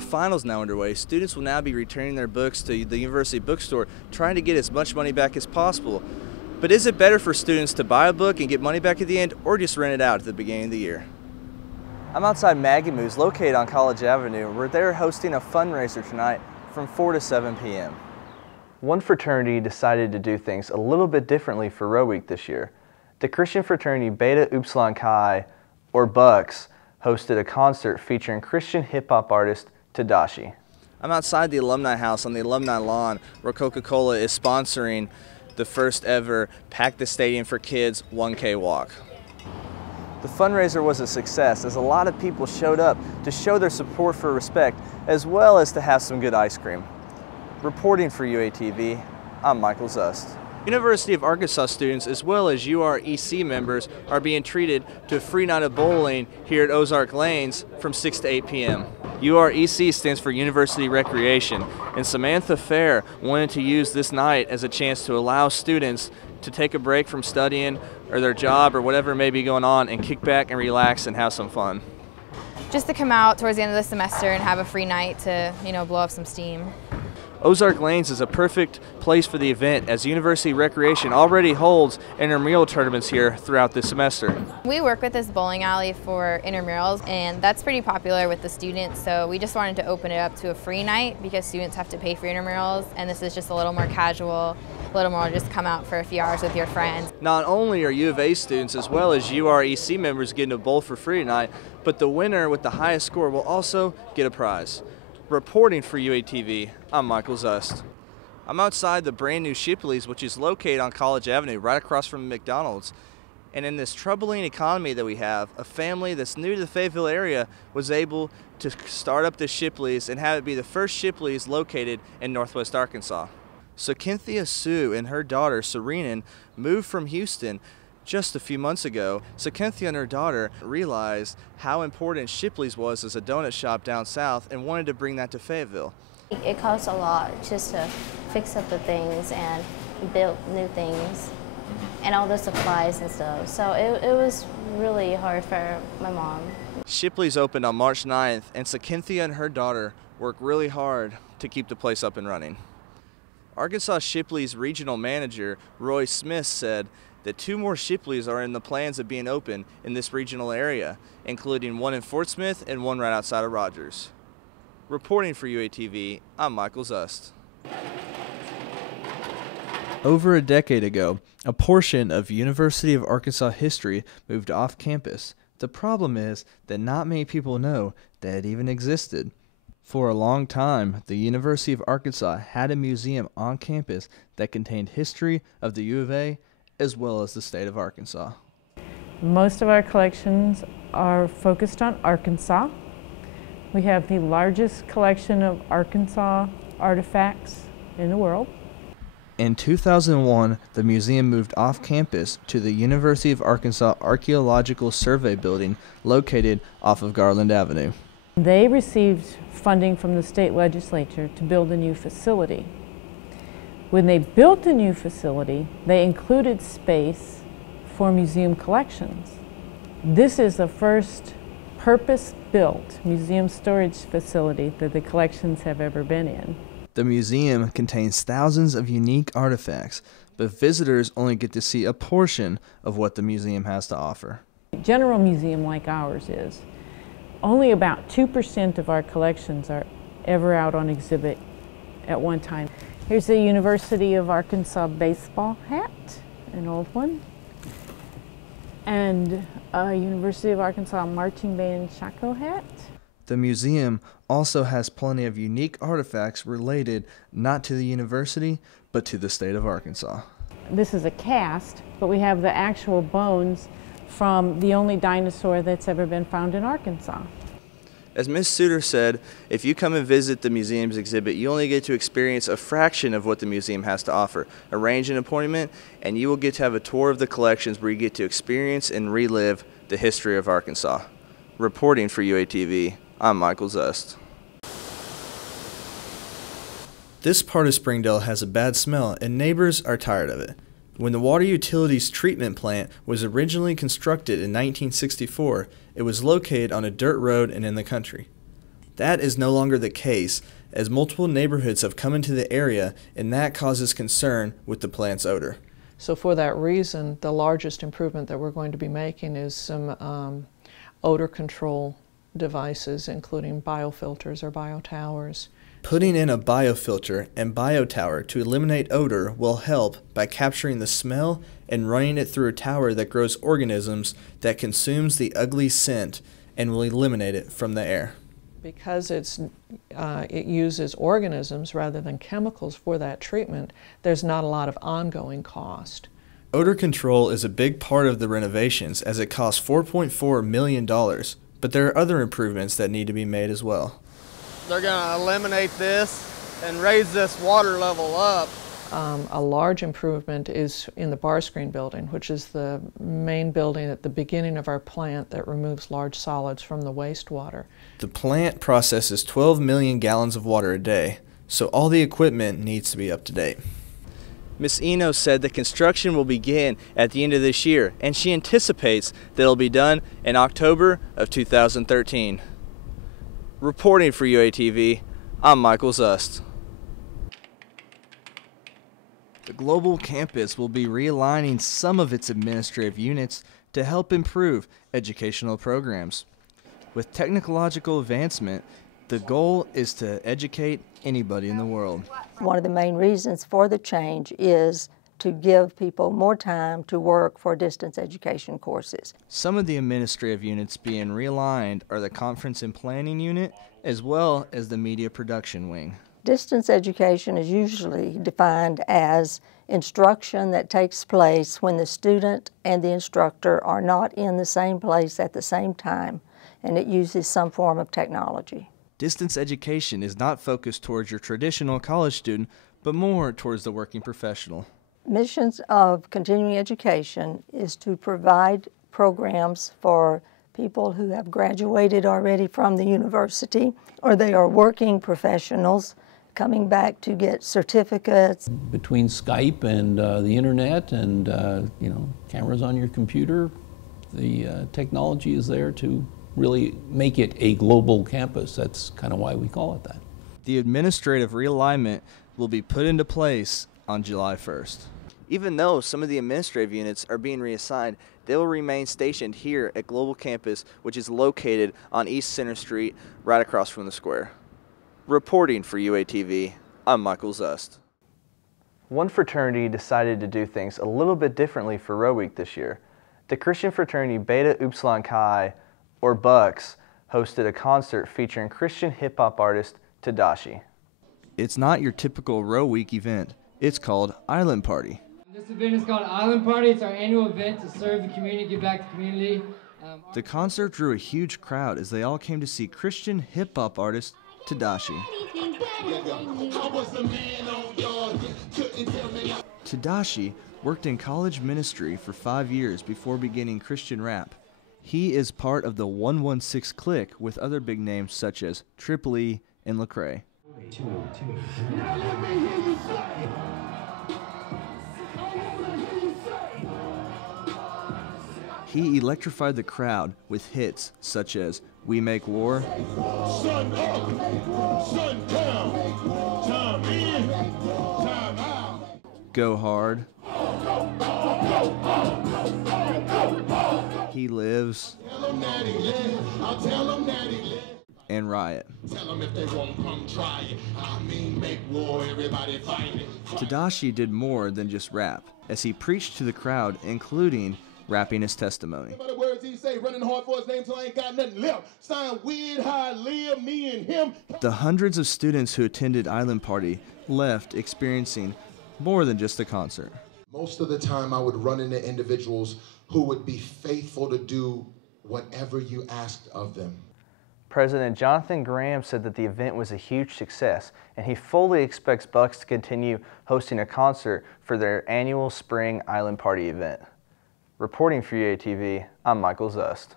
With finals now underway, students will now be returning their books to the university bookstore, trying to get as much money back as possible. But is it better for students to buy a book and get money back at the end, or just rent it out at the beginning of the year? I'm outside Maggie Moo's, located on College Avenue, where they're hosting a fundraiser tonight from 4 to 7 p.m. One fraternity decided to do things a little bit differently for Row Week this year. The Christian fraternity Beta Upsilon Chi, or Bucks, hosted a concert featuring Christian hip-hop artist Tadashi. I'm outside the Alumni House on the Alumni Lawn, where Coca-Cola is sponsoring the first ever Pack the Stadium for Kids 1K walk. The fundraiser was a success as a lot of people showed up to show their support for Respect, as well as to have some good ice cream. Reporting for UATV, I'm Michael Zust. University of Arkansas students as well as UREC members are being treated to a free night of bowling here at Ozark Lanes from 6 to 8 p.m. UREC stands for University Recreation, and Samantha Fair wanted to use this night as a chance to allow students to take a break from studying or their job or whatever may be going on and kick back and relax and have some fun. Just to come out towards the end of the semester and have a free night to, blow off some steam. Ozark Lanes is a perfect place for the event, as University Recreation already holds intramural tournaments here throughout the semester. We work with this bowling alley for intramurals, and that's pretty popular with the students, so we just wanted to open it up to a free night because students have to pay for intramurals, and this is just a little more casual, a little more just come out for a few hours with your friends. Not only are U of A students as well as UREC members getting a bowl for free tonight, but the winner with the highest score will also get a prize. Reporting for UATV, I'm Michael Zust. I'm outside the brand new Shipley's, which is located on College Avenue, right across from McDonald's. And in this troubling economy that we have, a family that's new to the Fayetteville area was able to start up this Shipley's and have it be the first Shipley's located in Northwest Arkansas. So Cynthia Sue and her daughter, Serena, moved from Houston just a few months ago. So Cynthia and her daughter realized how important Shipley's was as a donut shop down south and wanted to bring that to Fayetteville. It costs a lot just to fix up the things and build new things and all the supplies and stuff. So it was really hard for my mom. Shipley's opened on March 9th, and so Cynthia and her daughter worked really hard to keep the place up and running. Arkansas Shipley's regional manager, Roy Smith, said that 2 more Shipley's are in the plans of being open in this regional area, including one in Fort Smith and one right outside of Rogers. Reporting for UATV, I'm Michael Zust. Over a decade ago, a portion of University of Arkansas history moved off campus. The problem is that not many people know that it even existed. For a long time, the University of Arkansas had a museum on campus that contained history of the U of A as well as the state of Arkansas. Most of our collections are focused on Arkansas. We have the largest collection of Arkansas artifacts in the world. In 2001, the museum moved off campus to the University of Arkansas Archaeological Survey building located off of Garland Avenue. They received funding from the state legislature to build a new facility. When they built a new facility, they included space for museum collections. This is the first purpose-built museum storage facility that the collections have ever been in. The museum contains thousands of unique artifacts, but visitors only get to see a portion of what the museum has to offer. A general museum like ours is, only about 2% of our collections are ever out on exhibit at one time. Here's a University of Arkansas baseball hat, an old one, and a University of Arkansas marching band shako hat. The museum also has plenty of unique artifacts related not to the university, but to the state of Arkansas. This is a cast, but we have the actual bones from the only dinosaur that's ever been found in Arkansas. As Ms. Suter said, if you come and visit the museum's exhibit, you only get to experience a fraction of what the museum has to offer. Arrange an appointment, and you will get to have a tour of the collections where you get to experience and relive the history of Arkansas. Reporting for UATV, I'm Michael Zust. This part of Springdale has a bad smell, and neighbors are tired of it. When the water utilities treatment plant was originally constructed in 1964, it was located on a dirt road and in the country. That is no longer the case, as multiple neighborhoods have come into the area, and that causes concern with the plant's odor. So for that reason, the largest improvement that we're going to be making is some odor control devices, including biofilters or biotowers. Putting in a biofilter and biotower to eliminate odor will help by capturing the smell and running it through a tower that grows organisms that consumes the ugly scent and will eliminate it from the air. Because it uses organisms rather than chemicals for that treatment, there's not a lot of ongoing cost. Odor control is a big part of the renovations as it costs $4.4 million, but there are other improvements that need to be made as well. They're going to eliminate this and raise this water level up. A large improvement is in the bar screen building, which is the main building at the beginning of our plant that removes large solids from the wastewater. The plant processes 12 million gallons of water a day, so all the equipment needs to be up to date. Ms. Eno said that construction will begin at the end of this year, and she anticipates that it'll be done in October of 2013. Reporting for UATV, I'm Michael Zust. The global campus will be realigning some of its administrative units to help improve educational programs. With technological advancement, the goal is to educate anybody in the world. One of the main reasons for the change is to give people more time to work for distance education courses. Some of the administrative units being realigned are the Conference and Planning Unit as well as the Media Production Wing. Distance education is usually defined as instruction that takes place when the student and the instructor are not in the same place at the same time, and it uses some form of technology. Distance education is not focused towards your traditional college student, but more towards the working professional. Missions of continuing education is to provide programs for people who have graduated already from the university, or they are working professionals coming back to get certificates. Between Skype and the internet and cameras on your computer, the technology is there to really make it a global campus. That's kind of why we call it that. The administrative realignment will be put into place on July 1st. Even though some of the administrative units are being reassigned, they will remain stationed here at Global Campus, which is located on East Center Street, right across from the square. Reporting for UATV, I'm Michael Zust. One fraternity decided to do things a little bit differently for Row Week this year. The Christian fraternity Beta Upsilon Chi, or Bucks, hosted a concert featuring Christian hip-hop artist Tadashi. It's not your typical Row Week event. It's called Island Party. This event is called Island Party. It's our annual event to serve the community, give back to the community. The concert drew a huge crowd as they all came to see Christian hip-hop artist Tadashi. Tadashi worked in college ministry for 5 years before beginning Christian rap. He is part of the 116 clique with other big names such as Triple E and Lecrae. He electrified the crowd with hits such as We Make War, Sun up, sun down, time in, time out. Go Hard, He Lives, and Riot. Tadashi did more than just rap, as he preached to the crowd, including rapping his testimony. The hundreds of students who attended Island Party left experiencing more than just a concert. Most of the time I would run into individuals who would be faithful to do whatever you asked of them. President Jonathan Graham said that the event was a huge success, and he fully expects Bucks to continue hosting a concert for their annual Spring Island Party event. Reporting for UATV, I'm Michael Zust.